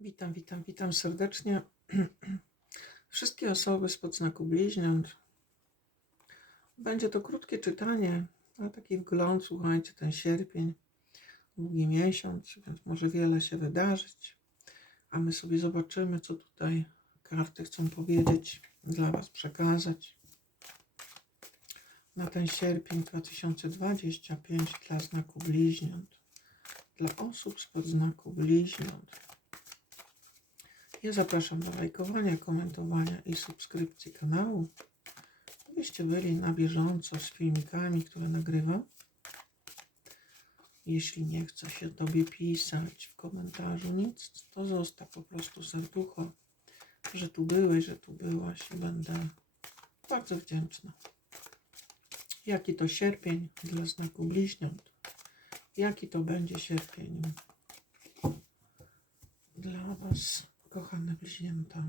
Witam, witam, witam serdecznie. Wszystkie osoby spod znaku bliźniąt. Będzie to krótkie czytanie, ale taki wgląd, słuchajcie, ten sierpień, długi miesiąc, więc może wiele się wydarzyć. A my sobie zobaczymy, co tutaj karty chcą powiedzieć, dla Was przekazać. Na ten sierpień 2025 dla znaku bliźniąt. Dla osób spod znaku bliźniąt. Ja zapraszam do lajkowania, komentowania i subskrypcji kanału, abyście byli na bieżąco z filmikami, które nagrywam. Jeśli nie chce się Tobie pisać w komentarzu nic, to zostaw po prostu serducho, że tu byłeś, że tu byłaś i będę bardzo wdzięczna. Jaki to sierpień dla znaku bliźniąt? Jaki to będzie sierpień dla Was, kochane bliźnięta?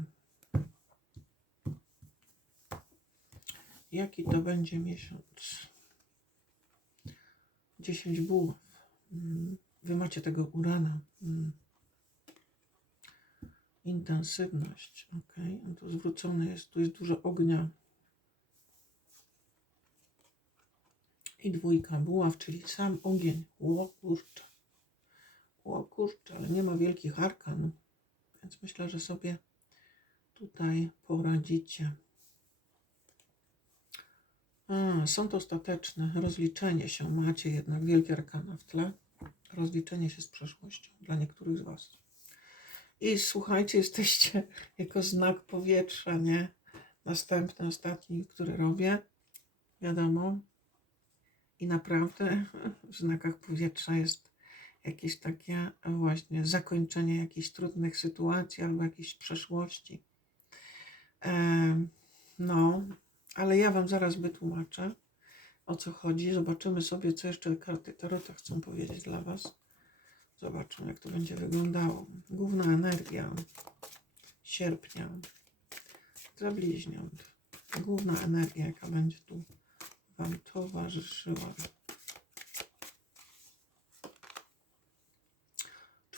Jaki to będzie miesiąc? 10 buław. Mm. Wy macie tego urana. Mm. Intensywność. Ok. Tu zwrócone jest, tu jest dużo ognia. I dwójka buław, czyli sam ogień. Ło kurczę. Ło kurczę, ale nie ma wielkich arkan. Więc myślę, że sobie tutaj poradzicie. A, sąd ostateczny, rozliczenie się. Macie jednak wielkie arkana w tle. Rozliczenie się z przeszłością dla niektórych z Was. I słuchajcie, jesteście jako znak powietrza, nie? Następny, ostatni, który robię. Wiadomo. I naprawdę w znakach powietrza jest jakieś takie właśnie zakończenie jakichś trudnych sytuacji albo jakiejś przeszłości. No, ale ja Wam zaraz wytłumaczę, o co chodzi. Zobaczymy sobie, co jeszcze karty Tarota chcą powiedzieć dla Was. Zobaczymy, jak to będzie wyglądało. Główna energia sierpnia dla bliźniąt. Główna energia, jaka będzie tu Wam towarzyszyła.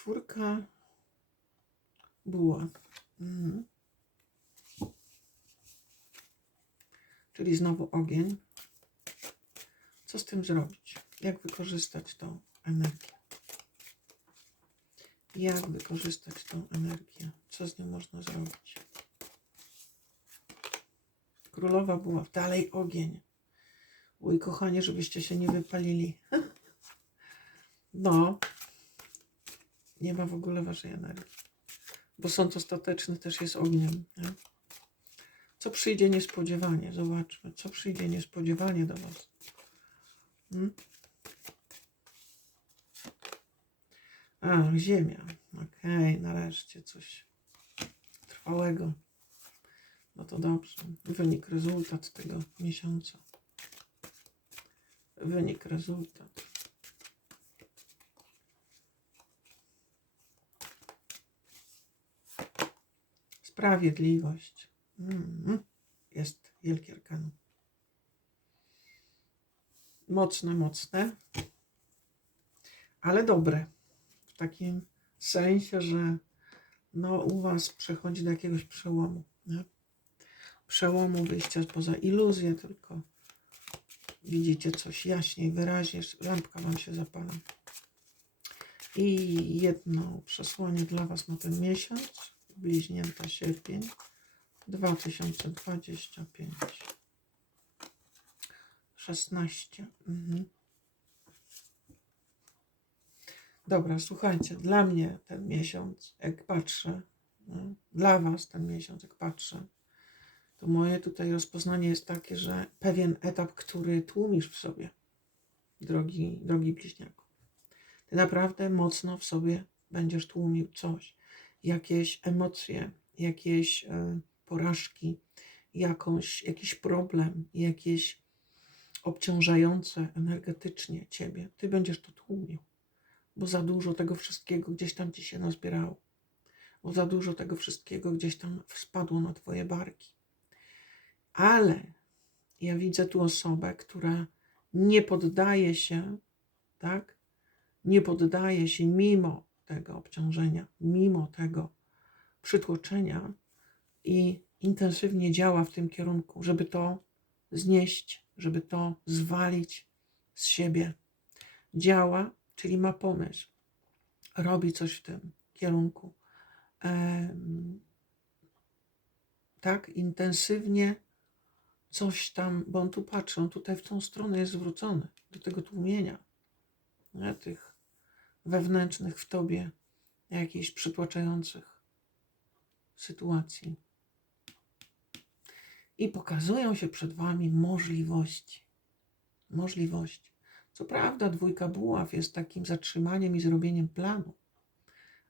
Czwórka buław. Mhm. Czyli znowu ogień. Co z tym zrobić? Jak wykorzystać tą energię? Jak wykorzystać tą energię? Co z nią można zrobić? Królowa buław. Dalej ogień. Oj, kochanie, żebyście się nie wypalili. No. Nie ma w ogóle waszej energii. Bo sąd ostateczny też jest ogniem. Nie? Co przyjdzie niespodziewanie? Zobaczmy, co przyjdzie niespodziewanie do Was. Hmm? A, ziemia. Okej, nareszcie coś trwałego. No to dobrze. Wynik, rezultat tego miesiąca. Wynik, rezultat. Sprawiedliwość. Mhm. Jest wielki arkan. Mocne, mocne, ale dobre. W takim sensie, że no, u Was przechodzi do jakiegoś przełomu. Nie? Przełomu wyjścia poza iluzję, tylko widzicie coś jaśniej, wyraźnie, lampka Wam się zapala. I jedno przesłanie dla Was na ten miesiąc, bliźnięta sierpień. 2025 16 mhm. Dobra, słuchajcie, dla mnie ten miesiąc, jak patrzę, no, dla Was ten miesiąc, jak patrzę, to moje tutaj rozpoznanie jest takie, że pewien etap, który tłumisz w sobie, drogi, drogi bliźniaku. Ty naprawdę mocno w sobie będziesz tłumił coś, jakieś emocje, jakieś... Yy, porażki, jakąś, jakiś problem, jakieś obciążające energetycznie ciebie, ty będziesz to tłumił, bo za dużo tego wszystkiego gdzieś tam ci się nazbierało, bo za dużo tego wszystkiego gdzieś tam spadło na twoje barki. Ale ja widzę tu osobę, która nie poddaje się, tak? Nie poddaje się mimo tego obciążenia, mimo tego, przytłoczenia i intensywnie działa w tym kierunku, żeby to znieść, żeby to zwalić z siebie. Działa, czyli ma pomysł, robi coś w tym kierunku. Tak intensywnie coś tam, bo on tu patrzy, on tutaj w tą stronę jest zwrócony, do tego tłumienia, nie? tych wewnętrznych w tobie jakichś przytłaczających sytuacji. I pokazują się przed wami możliwości. Możliwości. Co prawda, dwójka buław jest takim zatrzymaniem i zrobieniem planu.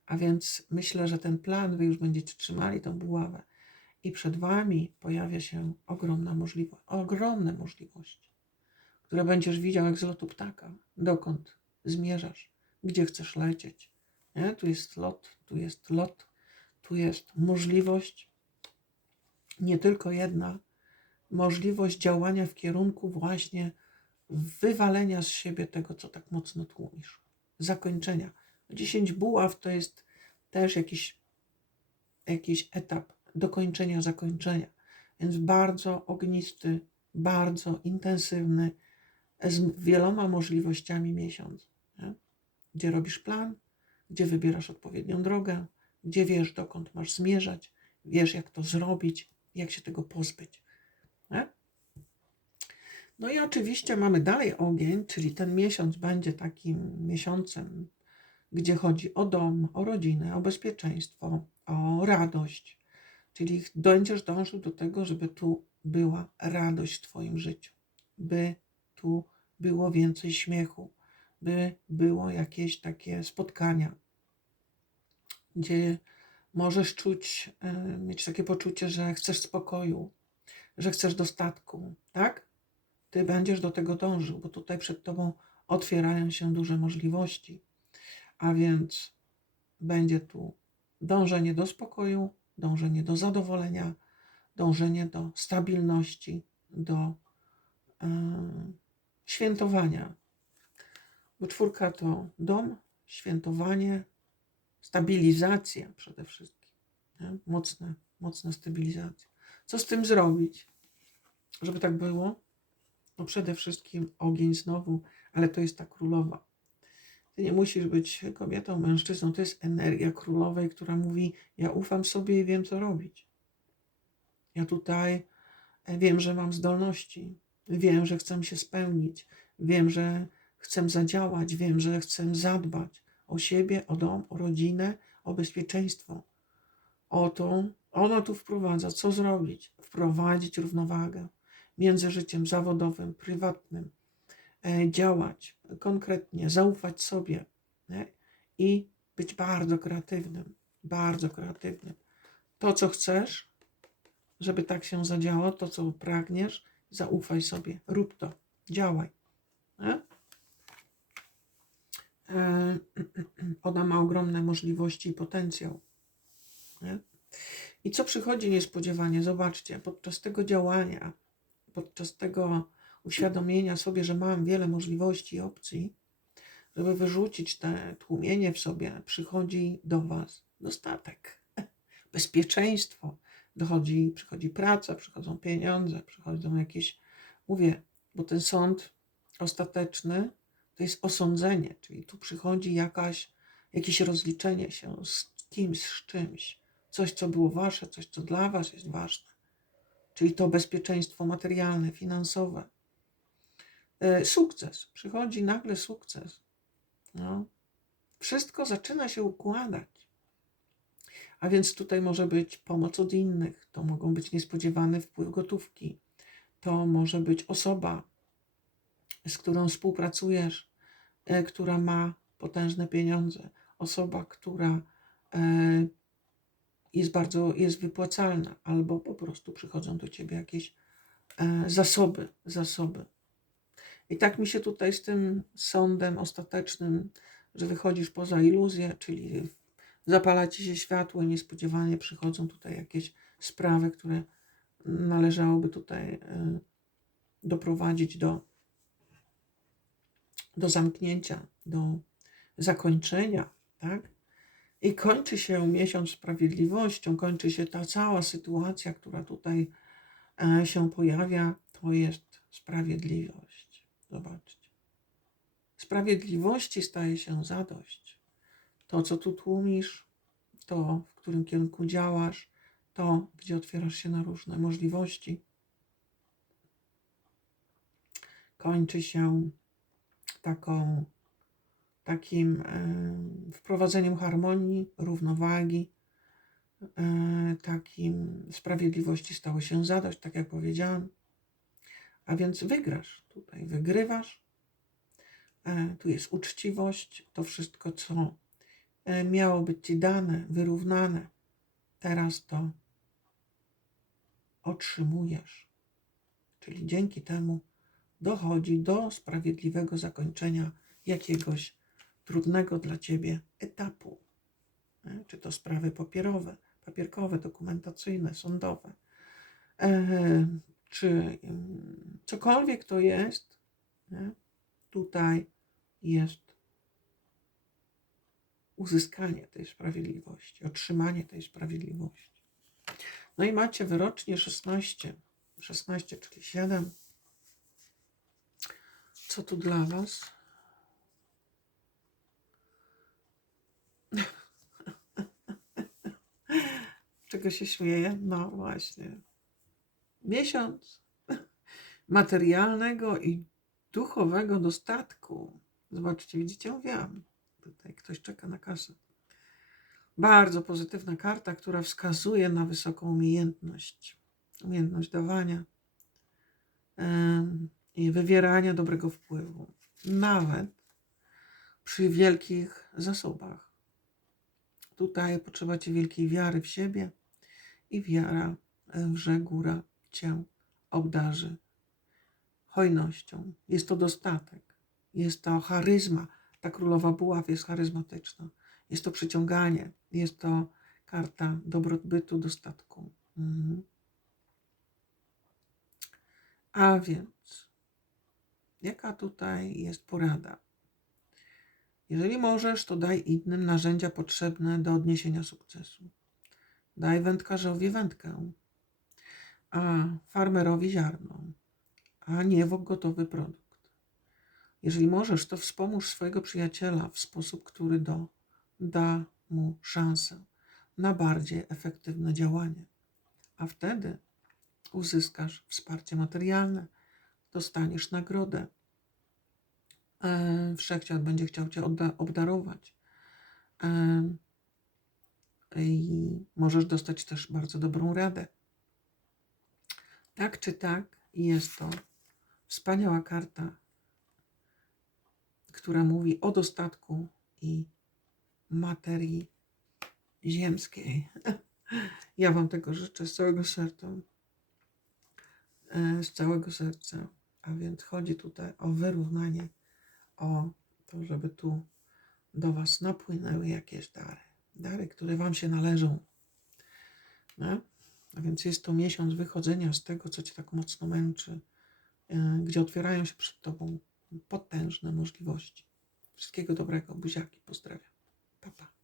A więc myślę, że ten plan wy już będziecie trzymali tą buławę. I przed wami pojawia się ogromna możliwość, ogromne możliwości, które będziesz widział jak z lotu ptaka. Dokąd zmierzasz, gdzie chcesz lecieć. Nie? Tu jest lot, tu jest lot, tu jest możliwość, nie tylko jedna, możliwość działania w kierunku właśnie wywalenia z siebie tego, co tak mocno tłumisz. Zakończenia. 10 buław to jest też jakiś, jakiś etap dokończenia zakończenia. Więc bardzo ognisty, bardzo intensywny, z wieloma możliwościami miesiąc? Gdzie robisz plan, gdzie wybierasz odpowiednią drogę, gdzie wiesz, dokąd masz zmierzać, wiesz, jak to zrobić, jak się tego pozbyć. Nie? No i oczywiście mamy dalej ogień, czyli ten miesiąc będzie takim miesiącem, gdzie chodzi o dom, o rodzinę, o bezpieczeństwo, o radość. Czyli będziesz dążył do tego, żeby tu była radość w Twoim życiu, by tu było więcej śmiechu, by było jakieś takie spotkania, gdzie możesz czuć, y, mieć takie poczucie, że chcesz spokoju, że chcesz dostatku, tak? Ty będziesz do tego dążył, bo tutaj przed Tobą otwierają się duże możliwości. A więc będzie tu dążenie do spokoju, dążenie do zadowolenia, dążenie do stabilności, do yy, świętowania. Bo czwórka to dom, świętowanie, stabilizacja przede wszystkim. Nie? Mocna, mocna stabilizacja. Co z tym zrobić, żeby tak było? No przede wszystkim ogień znowu, ale to jest ta królowa. Ty nie musisz być kobietą, mężczyzną. To jest energia królowej, która mówi: Ja ufam sobie i wiem, co robić. Ja tutaj e, wiem, że mam zdolności, wiem, że chcę się spełnić, wiem, że chcę zadziałać, wiem, że chcę zadbać o siebie, o dom, o rodzinę, o bezpieczeństwo. O to ona tu wprowadza, co zrobić? Wprowadzić równowagę między życiem zawodowym, prywatnym, e, działać konkretnie, zaufać sobie nie? i być bardzo kreatywnym, bardzo kreatywnym. To, co chcesz, żeby tak się zadziało, to, co pragniesz, zaufaj sobie, rób to, działaj. Nie? E, ona ma ogromne możliwości i potencjał. Nie? I co przychodzi niespodziewanie? Zobaczcie, podczas tego działania, podczas tego uświadomienia sobie, że mam wiele możliwości i opcji, żeby wyrzucić te tłumienie w sobie, przychodzi do Was dostatek, bezpieczeństwo, dochodzi, przychodzi praca, przychodzą pieniądze, przychodzą jakieś, mówię, bo ten sąd ostateczny to jest osądzenie, czyli tu przychodzi jakaś, jakieś rozliczenie się z kimś, z czymś, coś, co było Wasze, coś, co dla Was jest ważne, czyli to bezpieczeństwo materialne, finansowe, E, sukces. Przychodzi nagle sukces. No. Wszystko zaczyna się układać. A więc tutaj może być pomoc od innych, to mogą być niespodziewany wpływ gotówki, to może być osoba, z którą współpracujesz, e, która ma potężne pieniądze, osoba, która e, jest bardzo jest wypłacalna, albo po prostu przychodzą do ciebie jakieś zasoby, zasoby. I tak mi się tutaj z tym sądem ostatecznym, że wychodzisz poza iluzję, czyli zapala ci się światło i niespodziewanie przychodzą tutaj jakieś sprawy, które należałoby tutaj e, doprowadzić do, do zamknięcia, do zakończenia, tak? I kończy się miesiąc sprawiedliwością, kończy się ta cała sytuacja, która tutaj e, się pojawia, to jest sprawiedliwość. Zobaczcie. Sprawiedliwości staje się zadość. To, co tu tłumisz, to, w którym kierunku działasz, to, gdzie otwierasz się na różne możliwości, kończy się taką, takim wprowadzeniem harmonii, równowagi, e, takim sprawiedliwości stało się zadość, tak jak powiedziałam. A więc wygrasz tutaj, wygrywasz. E, tu jest uczciwość, to wszystko, co e, miało być ci dane, wyrównane, teraz to otrzymujesz. Czyli dzięki temu dochodzi do sprawiedliwego zakończenia jakiegoś trudnego dla ciebie etapu. Nie? Czy to sprawy papierowe, papierkowe, dokumentacyjne, sądowe, e, czy mm, cokolwiek to jest, tutaj jest uzyskanie tej sprawiedliwości, otrzymanie tej sprawiedliwości. No i macie wyrocznie 16, 16, czyli 7. Co tu dla Was? Czego się śmieję? No właśnie. Miesiąc materialnego i duchowego dostatku. Zobaczcie, widzicie, mówiłam. Tutaj ktoś czeka na kasę. Bardzo pozytywna karta, która wskazuje na wysoką umiejętność. Umiejętność dawania em, i wywierania dobrego wpływu. Nawet przy wielkich zasobach. Tutaj potrzeba Ci wielkiej wiary w siebie i wiara, że góra Cię obdarzy hojnością. Jest to dostatek. Jest to charyzma. Ta królowa buław jest charyzmatyczna. Jest to przyciąganie. Jest to karta dobrobytu, dostatku. Mhm. A więc, jaka tutaj jest porada? Jeżeli możesz, to daj innym narzędzia potrzebne do odniesienia sukcesu. Daj wędkarzowi wędkę, a farmerowi ziarno, a nie gotowy produkt. Jeżeli możesz, to wspomóż swojego przyjaciela w sposób, który do, da mu szansę na bardziej efektywne działanie, a wtedy uzyskasz wsparcie materialne, dostaniesz nagrodę. E, Wszechświat będzie chciał Cię obdarować. E, I możesz dostać też bardzo dobrą radę. Tak czy tak, jest to wspaniała karta, która mówi o dostatku i materii ziemskiej. Ja Wam tego życzę z całego serca. E, Z całego serca. A więc chodzi tutaj o wyrównanie, o to, żeby tu do Was napłynęły jakieś dary. Dary, które Wam się należą. No? A więc jest to miesiąc wychodzenia z tego, co Cię tak mocno męczy, e, gdzie otwierają się przed Tobą potężne możliwości. Wszystkiego dobrego. Buziaki. Pozdrawiam. Pa, pa.